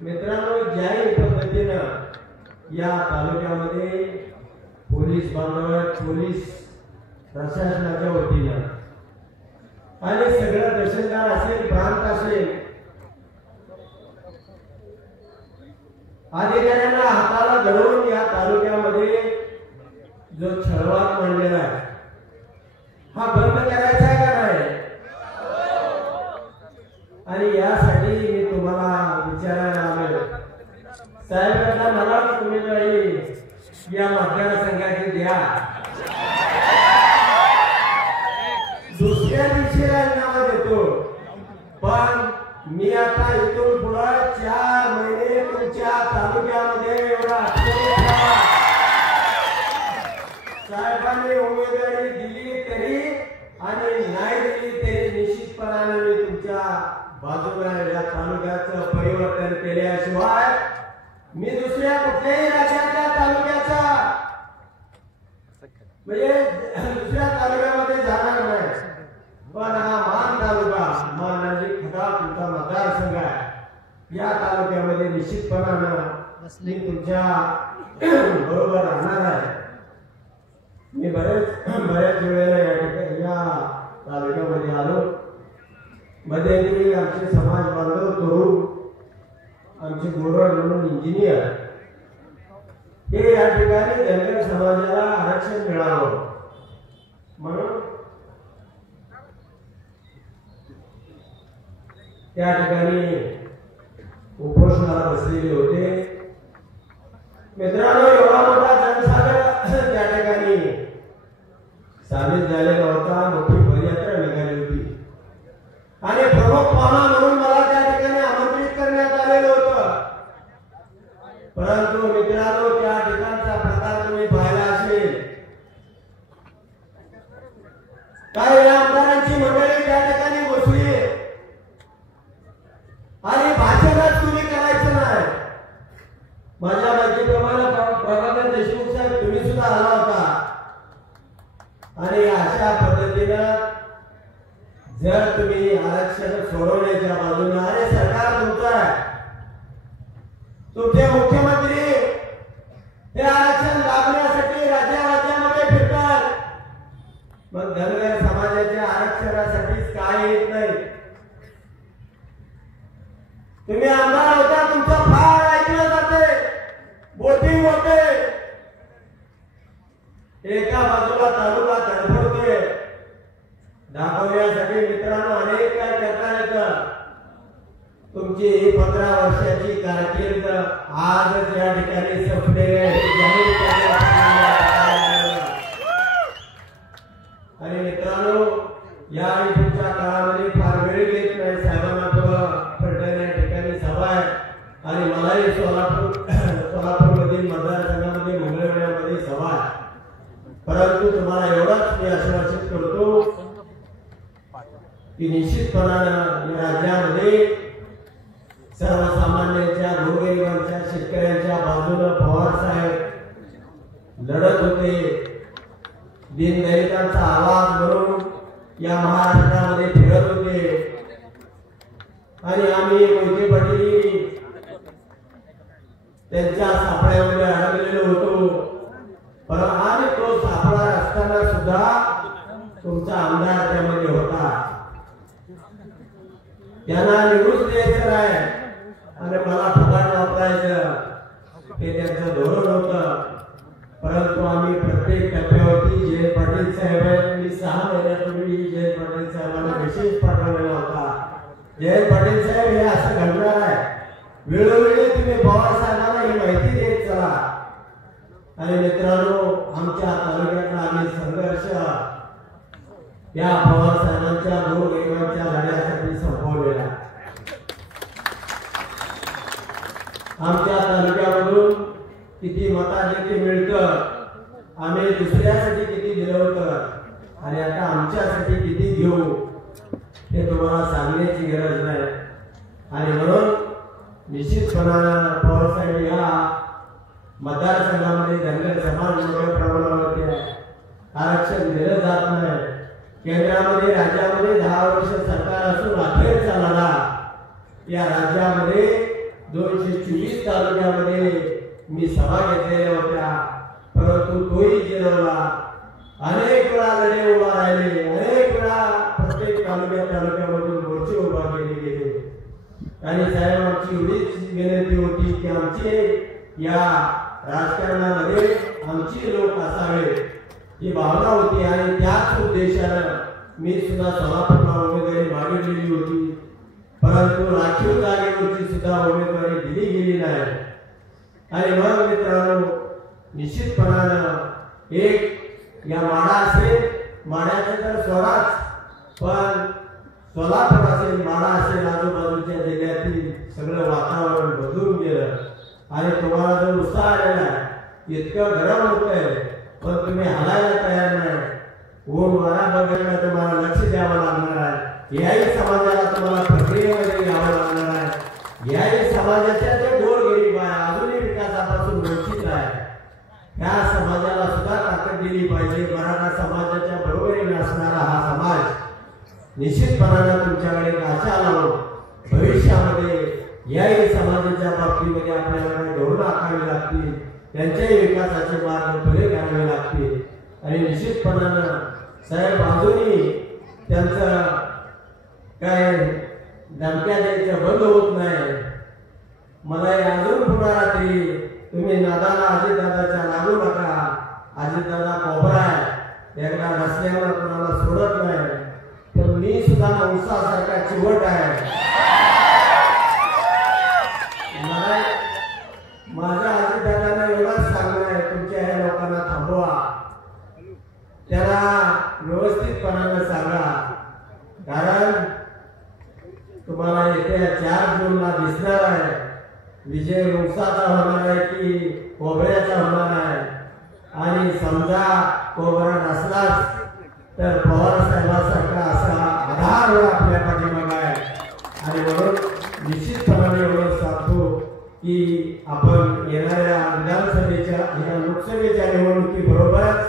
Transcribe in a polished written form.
मित्रांनो, ज्याही पद्धतीनं या तालुक्यामध्ये पोलीस बांधव, पोलीस प्रशासनाच्या वतीनं आणि सगळं दर्शनदार असेल, प्रांत असेल, अधिकाऱ्यांना हाताला धरून या तालुक्यामध्ये जो छळवाद मांडलेला आहे हा बंद करायचा आहे का नाही? आणि यासाठी मी तुम्हाला विचारायला आलो साहेबांना, मला तुम्ही या मतदारसंघाची द्या, दुसऱ्या दिवशी राजीनामा देतो, पण मी आता इथून पुढे 4 महिने तुमच्या तालुक्यामध्ये एवढा साहेबांनी उमेदवारी दिली तरी आणि नाही दिली तरी निश्चितपणाने मी तुमच्या बाजूला या तालुक्याचं परिवर्तन केल्याशिवाय मी दुसऱ्या कुठल्याही राज्याच्या तालुक्याचा म्हणजे दुसऱ्या तालुक्यामध्ये जाणार नाही. पण हा मान तालुका, मानाजी खटाव तुमचा मतदारसंघ आहे, या तालुक्यामध्ये निश्चितपणानं मी तुमच्या बरोबर राहणार आहे. मी बऱ्याच वेळेला या तालुक्यामध्ये आलो. मध्यंतरी आमचे समाज बांधव तरुण, आमचे गोरड म्हणून इंजिनियर हे या ठिकाणी धनगर समाजाला आरक्षण मिळावं म्हणून त्या ठिकाणी उपोषणाला बसलेले होते. मित्रांनो, एवढा मोठा जनसागर त्या ठिकाणी सामील झालेला होता. मोठी पदयात्रा निघाली होती आणि प्रमुख पाहुणा म्हणून मला त्या ठिकाणी आमंत्रित करण्यात आलेलं होतं. परंतु मित्रांनो, त्या ठिकाणचा प्रकार तुम्ही पाहिला असेल. काही आमदारांची मंडळी त्या ठिकाणी बसली आणि भाषणच तुम्ही करायचं नाही. माझ्या माहितीप्रमाणे प्रभाकर देशमुख साहेब तुम्ही सुद्धा आला होता आणि अशा पद्धतीनं जर तुम्ही आरक्षण सोडवण्याच्या बाजूने, अरे सरकार तुमचं आहे, तुमचे मुख्यमंत्री हे आरक्षण लाभण्यासाठी राज्यामध्ये फिरतात, मग धनगर समाजाच्या आरक्षणासाठीच काय येत नाही. तुम्ही आमदार होता, तुमचं फार ऐकलं जाते, बोटिंग होते, एका बाजूला तालुका तडफडतोय दाखवण्यासाठी. मित्रांनो, अनेक काय करता येतं. तुमची 15 वर्षाची कारकीर्द आज या ठिकाणी संपलेली आहे. आणि मित्रांनो, या तुमच्या काळामध्ये फार वेळ घेत नाही. साहेबांना फलटण या ठिकाणी सभा आहे आणि मलाही सोलापूरमधील मतदारसंघामध्ये मंगळवेढ्यामध्ये सभा आहे. परंतु तुम्हाला एवढाच मी आश्वासित करतो की निश्चितपणानं या राज्यामध्ये सर्वसामान्यांच्या, गोरगरिबांच्या, शेतकऱ्यांच्या बाजूने पवार साहेब लढत होते. दीनदलितांचा आवाज म्हणून या महाराष्ट्रामध्ये फिरत होते आणि आम्ही मोहिते पाटील त्यांच्या सापळ्यामध्ये अडकलेलो होतो. पण आणि तो सापळा असताना सुद्धा तुमचा आमदार त्यामध्ये होता. त्यांना निवडून द्यायचं नाही आणि मला फुकट वापरायचं हे त्यांचं धोरण होतं. परंतु आम्ही प्रत्येक टप्प्यावरती जयंत पाटील साहेबांनी 6 महिन्यापूर्वी जयंत पाटील साहेबांना मेसेज पाठवलेला होता. जयंत पाटील साहेब, हे असं घडणार आहे, वेळोवेळी तुम्ही पवार साहेबांना ही माहिती देत चला. आणि मित्रांनो, आमच्या तालुक्यातला आम्ही संघर्ष या पवार साहेबांच्या गोरगरिबांच्या लढ्यासाठी संपवलेला. आमच्या तालुक्यामधून किती मताधिक्य मिळतं, आम्ही दुसऱ्यासाठी किती दिलं होतं आणि आता आमच्यासाठी किती घेऊ हे तुम्हाला सांगण्याची गरज नाही. आणि म्हणून निश्चितपणानं पवार साहेब या मतदारसंघामध्ये धनगर समाज मोठ्या प्रमाणावरती आरक्षण दिलं जात नाही. केंद्रामध्ये, राज्यामध्ये 10 वर्ष सरकार असून अखेरचा लढा या राज्यामध्ये 224 तालुक्यामध्ये मी सभा घेतलेल्या होत्या, परंतु तोही जिरवला. अनेक वेळा लढे उभा राहिले, अनेक वेळा प्रत्येक तालुक्यामधून मोर्चे उभा केले गेले. आणि साहेब आमची एवढीच विनंती होती की आमचे या राजकारणामध्ये आमची लोक असावे ही भावना होती. आणि त्याच उद्देशानं मी सुद्धा सोलापूरला उमेदवारी मागितलेली होती, परंतु राखीव जागेवरची सुद्धा उमेदवारी दिली गेली नाही. आणि मग मित्रांनो, निश्चितपणानं एक या माडा असेल, माड्याचा तर स्वराज, पण सोलापूर असेल, माडा असेल, आजूबाजूच्या जिल्ह्यातील सगळं वातावरण बदलून गेलं. आणि तुम्हाला जो उत्साह आलेला आहे, इतकं गरम होतंय, पण तुम्ही हलायला तयार नाही. ऊन वारा बघायला तुम्हाला लक्ष द्यावं लागणार आहे. याही समाजाला तुम्हाला प्रक्रियेमध्ये घ्यावं लागणार आहे. याही समाजाच्या जे गोरगरीब आहे, अजूनही विकासापासून वंचित आहे, त्या समाजाला सुद्धा ताकद दिली पाहिजे. मराठा समाजाच्या बरोबरीने असणारा हा समाज निश्चितपणाने तुमच्याकडे आशा लावून भविष्यामध्ये याही समाजाच्या बाबतीमध्ये आपल्याला धोरणं आखावी लागतील, त्यांच्याही विकासाचे मार्ग खुले करावे लागतील. आणि निश्चितपणानं साहेब अजूनही त्यांचं काय धमक्या द्यायचं बंद होत नाही. मला अजून पुन्हा रात्री तुम्ही नादाला अजितदादाच्या लागू नका. अजितदादा कोबरा आहे, एकदा रस्त्यावर कोणाला सोडत नाही. तर मी सुद्धा मांसासारखा चिवट आहे. मला माझ्या अजितदादांना एवढंच सांगणं आहे, तुमच्या ह्या लोकांना थांबवा, त्याला व्यवस्थितपणानं सांगा. कारण तुम्हाला येत्या 4 जूनला दिसणार आहे विजय वंशाचा होणार आहे की कोबऱ्याचा होणार आहे. आणि समजा कोबरा नसलाच तर पवार साहेबांसारखा असा आधार आपल्या पाठीमागे आहे. आणि म्हणून निश्चितपणाने एवढं सांगतो की आपण येणाऱ्या विधानसभेच्या या लोकसभेच्या निवडणुकीबरोबरच